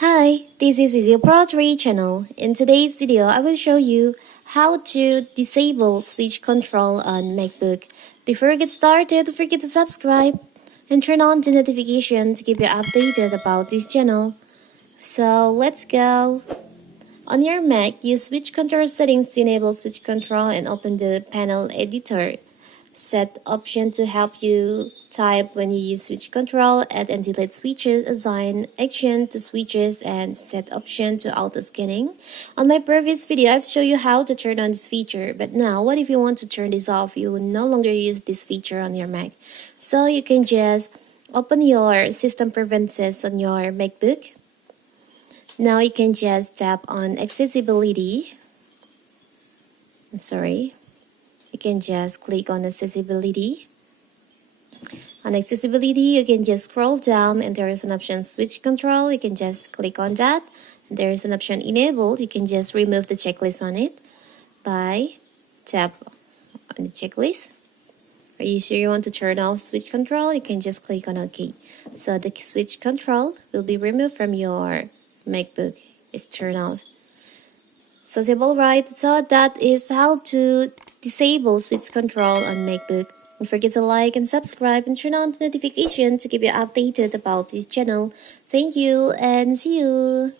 Hi, this is Visual Pro 3 channel. In today's video, I will show you how to disable switch control on MacBook. Before we get started, don't forget to subscribe and turn on the notification to keep you updated about this channel. So let's go. On your Mac, use switch control settings to enable switch control and open the panel editor. Set option to help you type when you use switch control, add and delete switches, assign action to switches, and set option to auto scanning. On my previous video, I've shown you how to turn on this feature, but now what if you want to turn this off? You will no longer use this feature on your Mac. So you can just open your system preferences on your MacBook. Now you can just tap on accessibility. You can just click on accessibility. On accessibility, you can just scroll down and there is an option switch control. You can just click on that. There is an option enabled. You can just remove the checklist on it by tap on the checklist. Are you sure you want to turn off switch control? You can just click on OK. So the switch control will be removed from your MacBook. It's turned off. So simple, right? So that is how to disable switch control on MacBook. Don't forget to like and subscribe and turn on the notification to keep you updated about this channel. Thank you and see you.